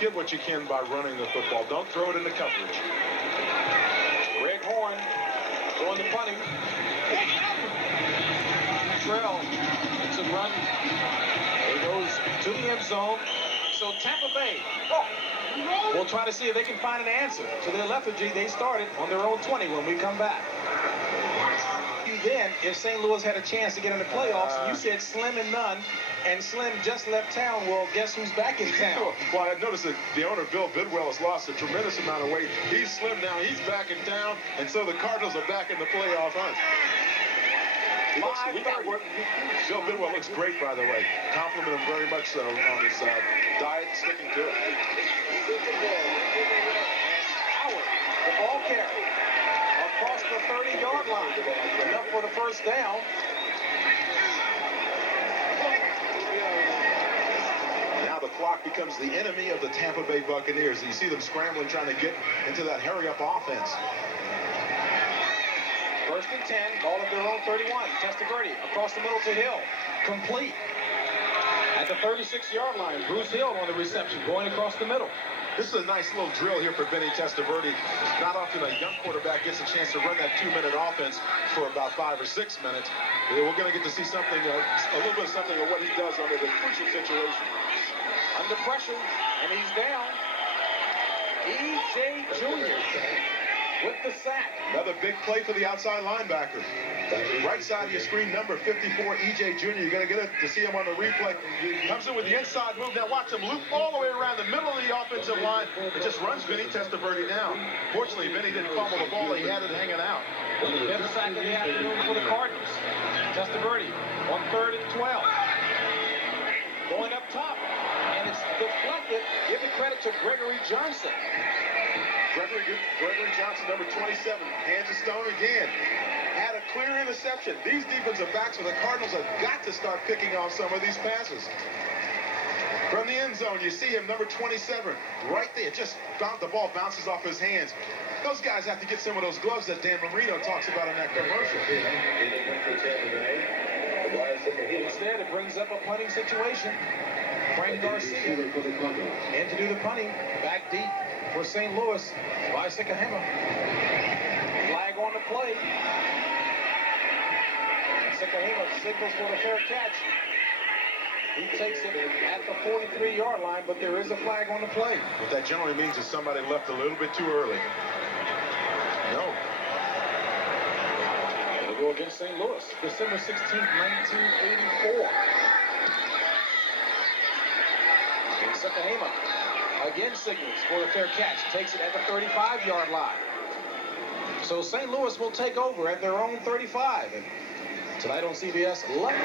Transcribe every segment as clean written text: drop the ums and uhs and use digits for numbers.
get what you can by running the football. Don't throw it into coverage. Greg Horn throwing the punting. Trail makes a run. It goes to the end zone. So Tampa Bay will try to see if they can find an answer to their lethargy they started on their own 20 when we come back. Then, if St. Louis had a chance to get in the playoffs, you said slim and none, and Slim just left town. Well, guess who's back in town? Well, I noticed that the owner, Bill Bidwell, has lost a tremendous amount of weight. He's slim now. He's back in town, and so the Cardinals are back in the playoff hunt. Bill Bidwell looks great, by the way. Compliment him very much so on his diet, sticking to it. Howard, the ball carrier, across the 30-yard line. Enough for the first down. Now the clock becomes the enemy of the Tampa Bay Buccaneers. You see them scrambling, trying to get into that hurry-up offense. First and 10, ball at their own 31. Testaverde across the middle to Hill. Complete. At the 36-yard line, Bruce Hill on the reception, going across the middle. This is a nice little drill here for Vinny Testaverde. Not often a young quarterback gets a chance to run that 2-minute offense for about 5 or 6 minutes. We're going to get to see something, a little bit of something of what he does under the crucial situation. Under pressure, and he's down. E.J. Jr. with the sack. Another big play for the outside linebacker. Right side of your screen, number 54, E.J. Jr. You're going to get to see him on the replay. Comes in with the inside move. Now watch him loop all the way around the middle of the offensive line. It just runs Vinny Testaverde down. Fortunately, Vinny didn't fumble the ball. He had it hanging out. Fifth sack of the afternoon for the Cardinals. Testaverde on 3rd and 12. Going up top. And it's deflected. Give the credit to Gregory Johnson. Gregory Johnson, number 27, hands a stone again. Had a clear interception. These defensive backs for the Cardinals have got to start picking off some of these passes. From the end zone, you see him, number 27, right there. Just the ball bounces off his hands. Those guys have to get some of those gloves that Dan Marino talks about in that commercial. Instead, it brings up a punting situation. Frank Garcia in to do the punting. Back deep for St. Louis by Sikahema. Flag on the play. Sikahema signals for the fair catch. He takes it at the 43-yard line, but there is a flag on the play. What that generally means is somebody left a little bit too early. No. We'll go against St. Louis. December 16th, 1984. And Sikahema again signals for the fair catch. Takes it at the 35-yard line. So St. Louis will take over at their own 35. And tonight on CBS 11.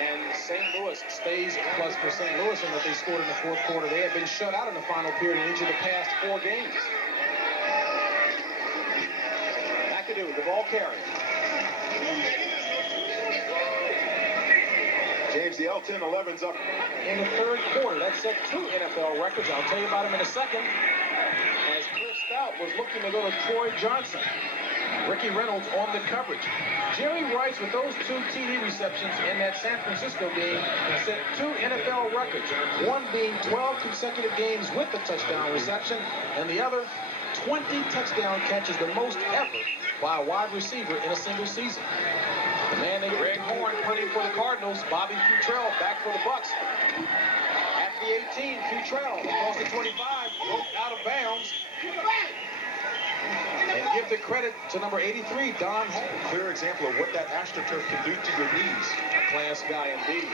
And St. Louis stays plus for St. Louis in that they scored in the fourth quarter. They have been shut out in the final period in each of the past 4 games. McAdoo, the ball carrier. James, the L10-11's up. In the third quarter, that set 2 NFL records. I'll tell you about him in a second. As Cliff Stout was looking to go to Troy Johnson. Ricky Reynolds on the coverage. Jerry Rice with those 2 TD receptions in that San Francisco game set 2 NFL records. One being 12 consecutive games with the touchdown reception, and the other 20 touchdown catches, the most ever by a wide receiver in a single season. The man named Greg Horn punting for the Cardinals. Bobby Futrell back for the Bucs. At the 18, Futrell across the 25, broke out of bounds. And give the credit to number 83, Don Holmes. Clear example of what that AstroTurf can do to your knees. A class guy indeed.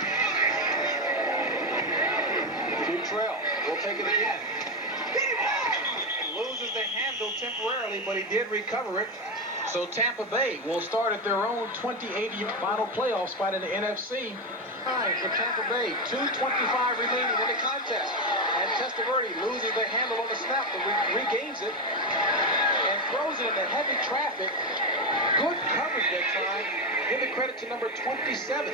Futrell will take it again. Loses the handle temporarily, but he did recover it. So Tampa Bay will start at their own 28th final playoff spot in the NFC. Time for Tampa Bay. 2:25 remaining in the contest. And Testaverde loses the handle on the snap, but regains it and throws it into heavy traffic. Good coverage that time. Give the credit to number 27.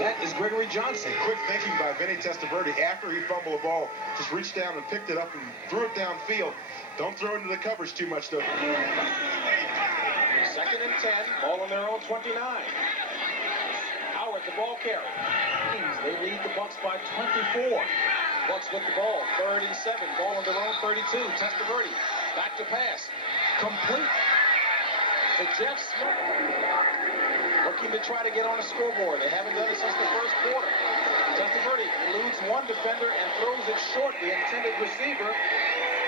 That is Gregory Johnson. Quick thinking by Vinny Testaverde after he fumbled the ball. Just reached down and picked it up and threw it downfield. Don't throw it into the coverage too much, though. 2nd and 10. Ball on their own 29. ball carry. They lead the Bucs by 24. Bucs with the ball, 3rd and 7. Ball on their own 32. Testaverde back to pass. Complete to Jeff Smith. Looking to try to get on a scoreboard. They haven't done it since the first quarter. Testaverde eludes one defender and throws it short. The intended receiver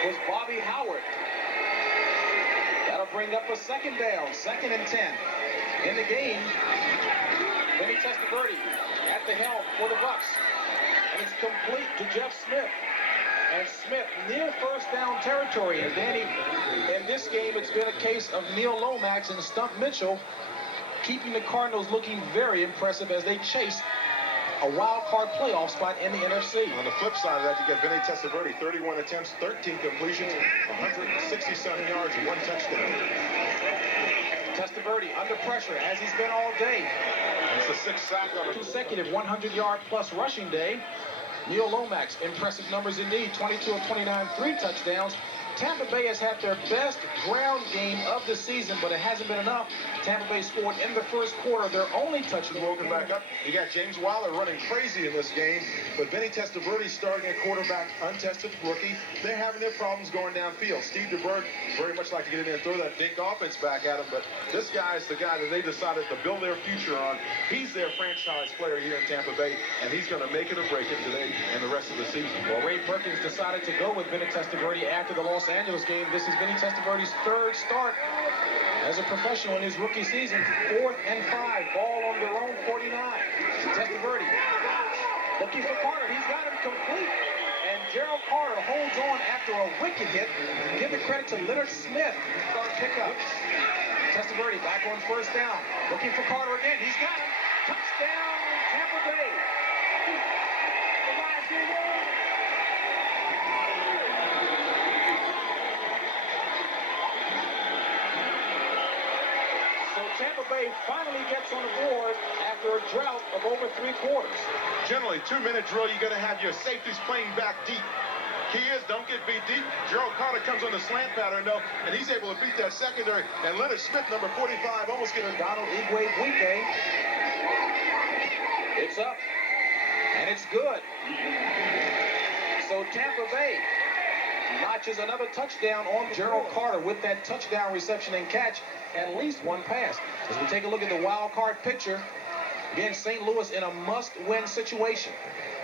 was Bobby Howard. That'll bring up a 2nd down, 2nd and 10. In the game, Vinny Testaverde at the helm for the Bucs. And it's complete to Jeff Smith. And Smith near 1st down territory. And Danny, in this game, it's been a case of Neil Lomax and Stump Mitchell keeping the Cardinals looking very impressive as they chase a wild card playoff spot in the NFC. On the flip side of that, you get Vinny Testaverde, 31 attempts, 13 completions, 167 yards, and 1 touchdown. Testaverde under pressure as he's been all day. It's the 6th sack on a consecutive 100-yard-plus rushing day. Neil Lomax, impressive numbers indeed. 22 of 29, 3 touchdowns. Tampa Bay has had their best ground game of the season, but it hasn't been enough. Tampa Bay scored in the first quarter their only touchdown. Woken back up. You got James Wilder running crazy in this game, but Vinny Testaverde starting at quarterback, untested rookie. They're having their problems going downfield. Steve DeBerg very much like to get in there and throw that dink offense back at him, but this guy is the guy that they decided to build their future on. He's their franchise player here in Tampa Bay, and he's going to make it or break it today and the rest of the season. Well, Ray Perkins decided to go with Vinny Testaverde after the Los Angeles game. This is Vinny Testaverde's 3rd start as a professional in his rookie season. 4th and 5. Ball on their own 49. Testaverde looking for Carter. He's got him complete. And Gerald Carter holds on after a wicked hit. Give the credit to Leonard Smith. Start pickup. Testaverde back on 1st down. Looking for Carter again. He's got him. Touchdown, Tampa Bay. Tampa Bay finally gets on the board after a drought of over 3 quarters. Generally, 2-minute drill, you're going to have your safeties playing back deep. Key is don't get beat deep. Gerald Carter comes on the slant pattern, though, and he's able to beat that secondary. And Leonard Smith, number 45, almost getting Donald Igwe-Buike. It's up, and it's good. So Tampa Bay notches another touchdown on Gerald Carter with that touchdown reception and catch. At least 1 pass. As we take a look at the wild card picture, again, St. Louis in a must-win situation.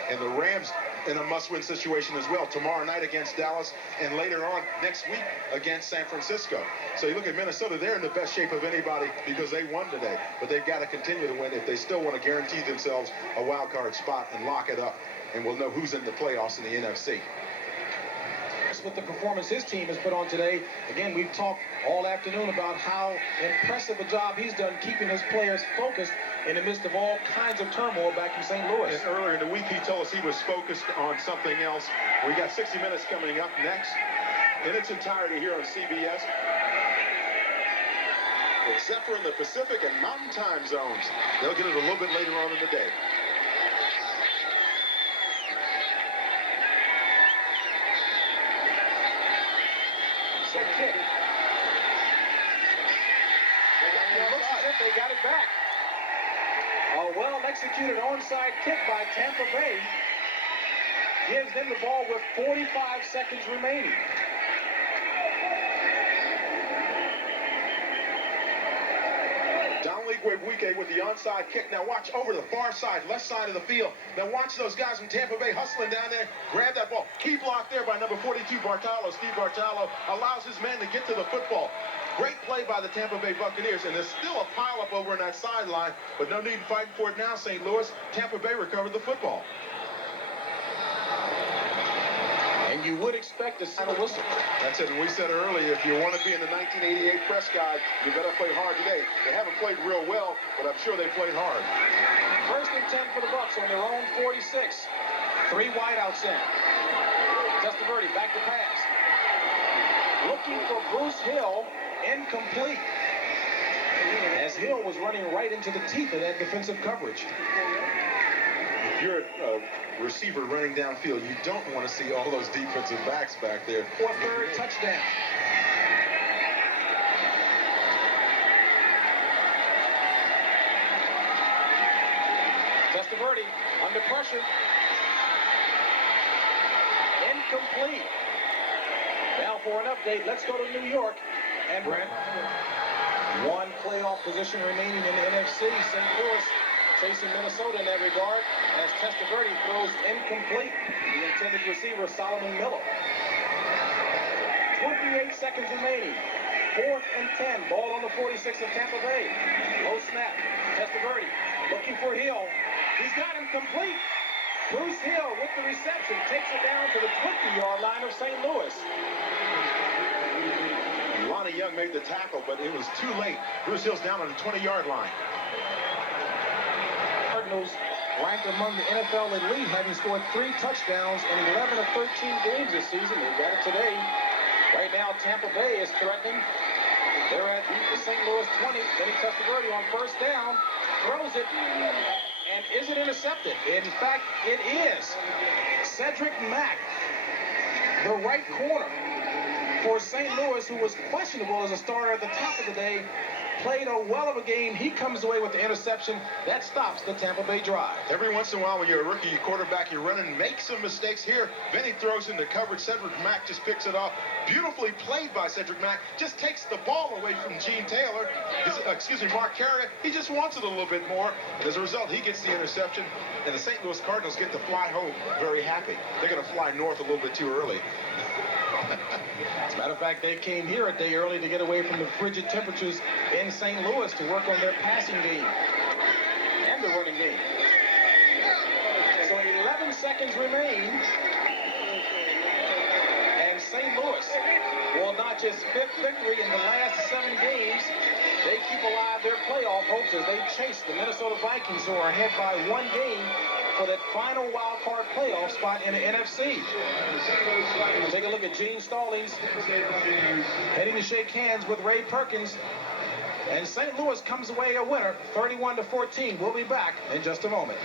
And the Rams in a must-win situation as well. Tomorrow night against Dallas, and later on next week against San Francisco. So you look at Minnesota, they're in the best shape of anybody because they won today. But they've got to continue to win if they still want to guarantee themselves a wild card spot and lock it up. And we'll know who's in the playoffs in the NFC. With the performance his team has put on today. Again, we've talked all afternoon about how impressive a job he's done keeping his players focused in the midst of all kinds of turmoil back in St. Louis. And earlier in the week, he told us he was focused on something else. We got 60 Minutes coming up next in its entirety here on CBS. Except for in the Pacific and Mountain time zones. They'll get it a little bit later on in the day. Kick. They got it back. A well-executed onside kick by Tampa Bay gives them the ball with 45 seconds remaining. Donald Igwe-Buike with the onside kick. Now watch over the far side, left side of the field. Now watch those guys from Tampa Bay hustling down there. Grab that ball. Key block there by number 42, Bartolo. Steve Bartolo allows his man to get to the football. Great play by the Tampa Bay Buccaneers, and there's still a pileup over in that sideline, but no need fighting for it now, St. Louis. Tampa Bay recovered the football. And you would expect to see a whistle. That's it. And we said earlier, if you want to be in the 1988 press guide, you better play hard today. They haven't played real well, but I'm sure they played hard. 1st and 10 for the Bucs on their own 46. 3 wideouts in. Testaverde back to pass. Looking for Bruce Hill. Incomplete. As Hill was running right into the teeth of that defensive coverage. If you're a receiver running downfield, you don't want to see all those defensive backs back there. For a 3rd touchdown. under pressure. Incomplete. Now for an update, let's go to New York. And Brent, one playoff position remaining in the NFC. St. Louis chasing Minnesota in that regard as Testaverde throws incomplete. The intended receiver, Solomon Miller. 28 seconds remaining. 4th and 10. Ball on the 46 of Tampa Bay. Low snap. Testaverde looking for Hill. He's got him complete. Bruce Hill with the reception takes it down to the 20-yard line of St. Louis. Lonnie Young made the tackle, but it was too late. Bruce Hill's down on the 20-yard line. Cardinals ranked among the NFL elite, having scored 3 touchdowns in 11 of 13 games this season. They got it today. Right now, Tampa Bay is threatening. They're at the St. Louis 20. Then he touched the birdie on 1st down, throws it, and is it intercepted? In fact, it is. Cedric Mack, the right corner for St. Louis, who was questionable as a starter at the top of the day, played a well of a game. He comes away with the interception. That stops the Tampa Bay drive. Every once in a while, when you're a rookie quarterback, you run and make some mistakes here. Then he throws into coverage. Cedric Mack just picks it off. Beautifully played by Cedric Mack. Just takes the ball away from Gene Taylor. Mark Carrier. He just wants it a little bit more. And as a result, he gets the interception. And the St. Louis Cardinals get to fly home very happy. They're going to fly north a little bit too early. As a matter of fact, they came here a day early to get away from the frigid temperatures in St. Louis to work on their passing game and the running game. So 11 seconds remain. And St. Louis will notch its 5th victory in the last 7 games. They keep alive their playoff hopes as they chase the Minnesota Vikings, who are ahead by 1 game for that final wild card playoff spot in the NFC. Take a look at Gene Stallings heading to shake hands with Ray Perkins. And St. Louis comes away a winner, 31-14. We'll be back in just a moment.